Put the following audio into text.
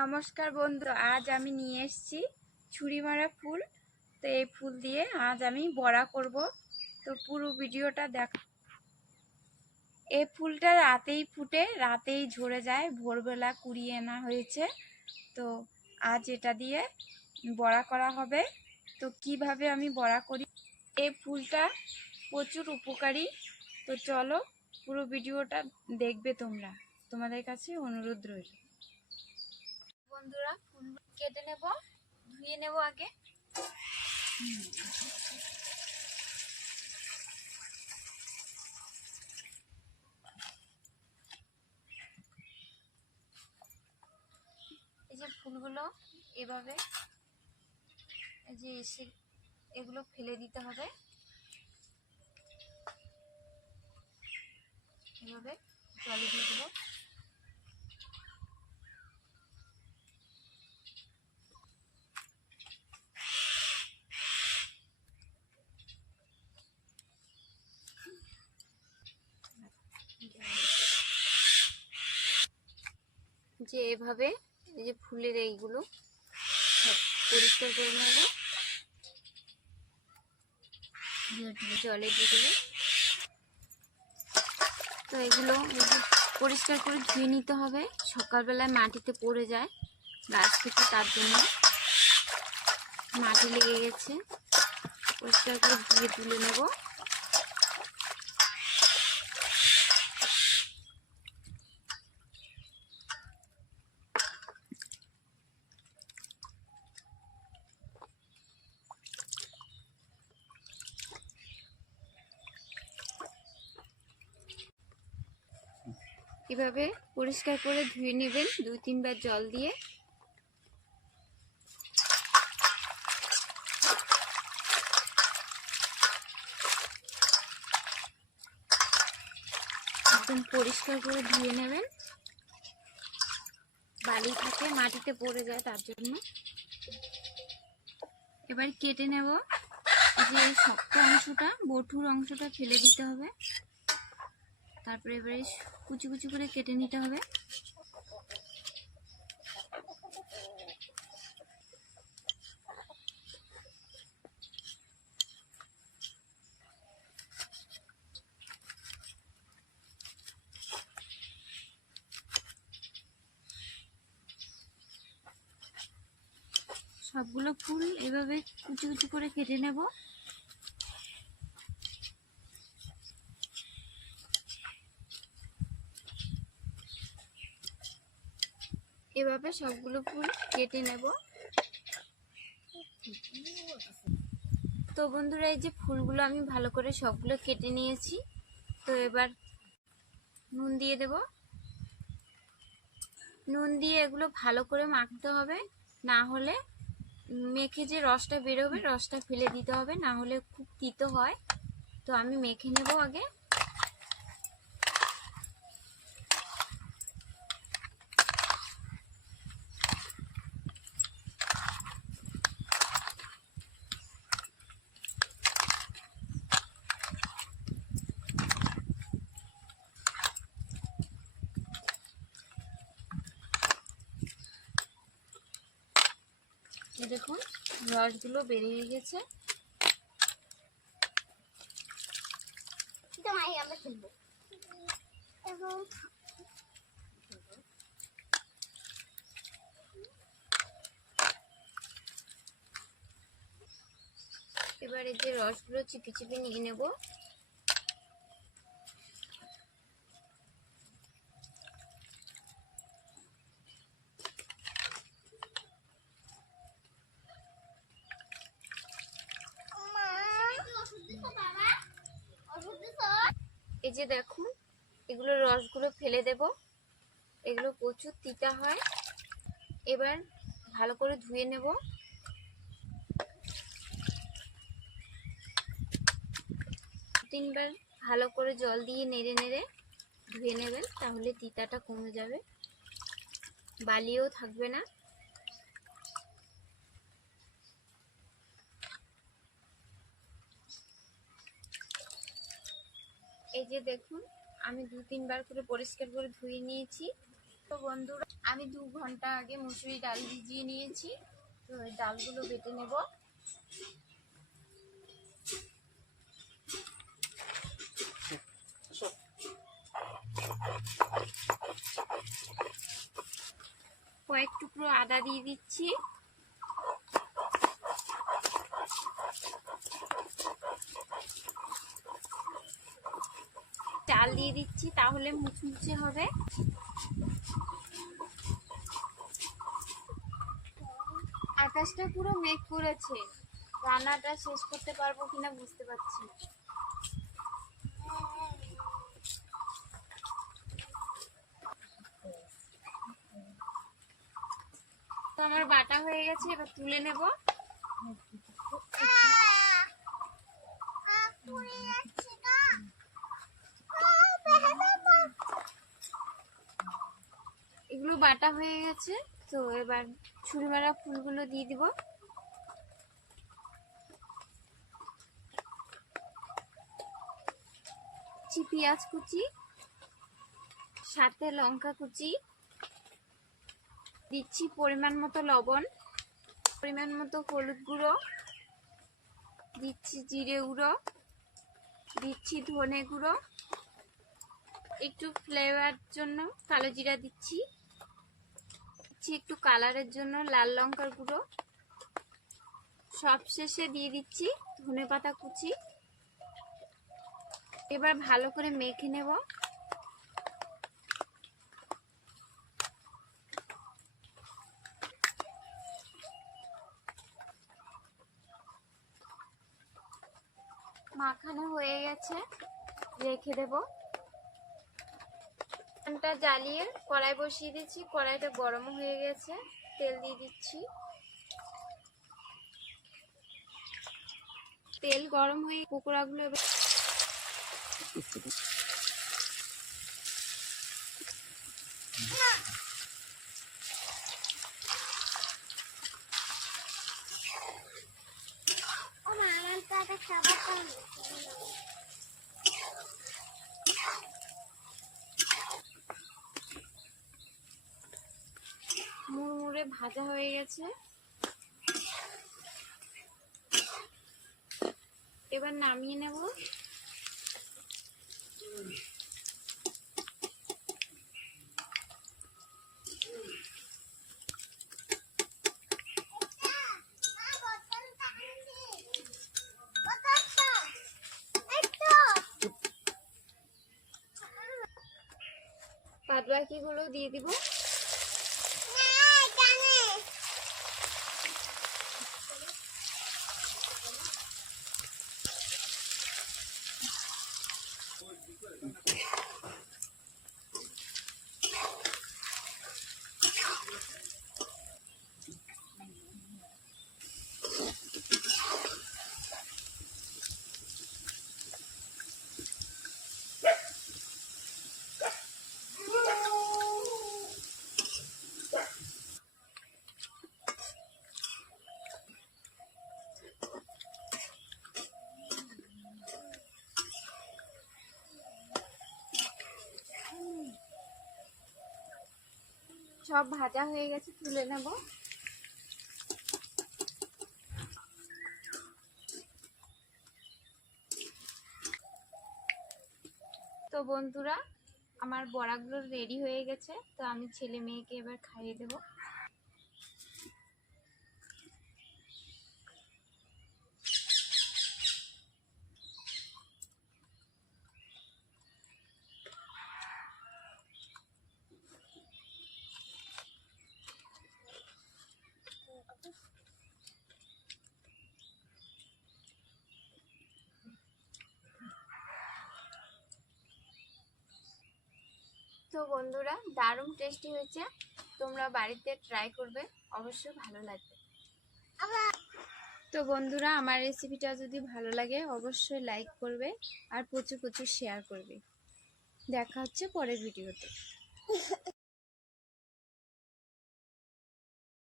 নমস্কার বন্ধু, আজ আমি নিয়ে এসেছি ছুরি মারা ফুল। তো এই ফুল দিয়ে আজ আমি বড়া করব। তো পুরো ভিডিওটা দেখ। এই ফুলটা রাতেই ফুটে রাতেই ঝরে যায়, ভোরবেলা কুড়িয়ে আনা হয়েছে। তো আজ এটা দিয়ে বড়া করা হবে। তো কিভাবে আমি বড়া করি, এই ফুলটা প্রচুর উপকারী। তো চলো পুরো ভিডিওটা দেখবে তোমরা, তোমাদের কাছে অনুরোধ রইল। বন্ধুরা, ফুল কেটে নেব, ধুয়ে নেব আগে। এই যে ফুলগুলো এভাবে এই যে এসে এগুলো ফেলে দিতে হবে, এভাবে জলে দিয়ে দেবো। যে এভাবে এই যে ফুলের এইগুলো সব পরিষ্কার করে নেব, জলে দিয়ে দেবো। তো এগুলো পরিষ্কার করে ধুয়ে নিতে হবে, সকালবেলায় মাটিতে পড়ে যায় গাছ থেকে, তার জন্য মাটি লেগে গেছে। পরিষ্কার করে ধুয়ে তুলে নেব। এভাবে পরিষ্কার করে ধুয়ে নেবেন 2-3 বার জল দিয়ে। একদম পরিষ্কার করে ধুয়ে নেবেন, বালি থাকে মাটিতে পড়ে যায় তার জন্য। এবার কেটে নেব, যে শক্ত অংশটা বটুর অংশটা ফেলে দিতে হবে। তারপরে এবারে কুচি কুচি করে কেটে নিতে হবে। সবগুলো ফুল এভাবে কুচি কুচি করে কেটে নেব। এভাবে সবগুলো ফুল কেটে নেব। তো বন্ধুরা, এই যে ফুলগুলো আমি ভালো করে সবগুলো কেটে নিয়েছি। তো এবার নুন দিয়ে দেব। নুন দিয়ে এগুলো ভালো করে মাখতে হবে, না হলে মেখে যে রসটা বেরোবে রসটা ফেলে দিতে হবে, না হলে খুব তিতো হয়। তো আমি মেখে নেব আগে। দেখুন রসগুলো বেরিয়ে গেছে। এবার এই যে রসগুলো চিপে চিপে নিয়ে নেব। এই যে দেখুন, এগুলো রসগুলো ফেলে দেব, এগুলো প্রচুর তিতা হয়। এবার ভালো করে ধুয়ে নেব। তিনবার ভালো করে জল দিয়ে নেড়ে নেড়ে ধুয়ে নেবেন, তাহলে তিতাটা কমে যাবে, বালিও থাকবে না। এই যে দেখুন, আমি 2-3 বার করে পরিষ্কার করে ধুয়ে নিয়েছি। তো বন্ধুরা, আমি 2 ঘন্টা আগে মুসুরি ডাল ভিজিয়ে নিয়েছি। তো এই ডালগুলো বেটে নেব। কয়েক টুকরো আদা দিয়ে দিচ্ছি। চাল দিয়ে দিচ্ছি, তাহলে মুচমুচে হবে। আকাশটা পুরো মেঘ করেছে, রান্নাটা শেষ করতে পারবো কিনা বুঝতে পারছি না। তো আমার বাটা হয়ে গেছে, এবার তুলে নেব। এগুলো বাটা হয়ে গেছে। তো এবার ছুরি মারা ফুলগুলো দিয়ে দিব। পেঁয়াজ কুচি, সাথে লঙ্কা কুচি দিচ্ছি, পরিমাণ মতো লবণ, পরিমাণ মতো হলুদ গুঁড়ো দিচ্ছি, জিরে গুঁড়ো দিচ্ছি, ধনে গুঁড়ো, একটু ফ্লেভার জন্য কালো জিরা দিচ্ছি, একটু কালারের জন্য লাল লঙ্কার গুঁড়ো, সবশেষে দিয়ে দিচ্ছি ধনেপাতা কুচি। এবার ভালো করে মেখে নেব। মাখানো হয়ে গেছে, রেখে দেব। প্যানটা জ্বালিয়ে কড়াই বসিয়ে দিচ্ছি। কড়াইটা গরম হয়ে গেছে, তেল দিয়ে দিচ্ছি। তেল গরম হয়ে পকোড়াগুলো এবার মুড়মুড়ে ভাজা হয়ে গেছে। এবার নামিয়ে নেব। বাদ বাকিগুলো দিয়ে দিব। সব ভাজা হয়ে গেছে, তুলে নেব। তো বন্ধুরা, আমার বড়াগুলো রেডি হয়ে গেছে। তো আমি ছেলে মেয়েকে এবার খাইয়ে দেব। তো বন্ধুরা, দারুণ টেস্টি হয়েছে। তোমরা বাড়িতে ট্রাই করবে, অবশ্যই ভালো লাগবে। তো বন্ধুরা, আমার রেসিপিটা যদি ভালো লাগে অবশ্যই লাইক করবে আর প্রচুর প্রচুর শেয়ার করবে। দেখা হচ্ছে পরের ভিডিওতে।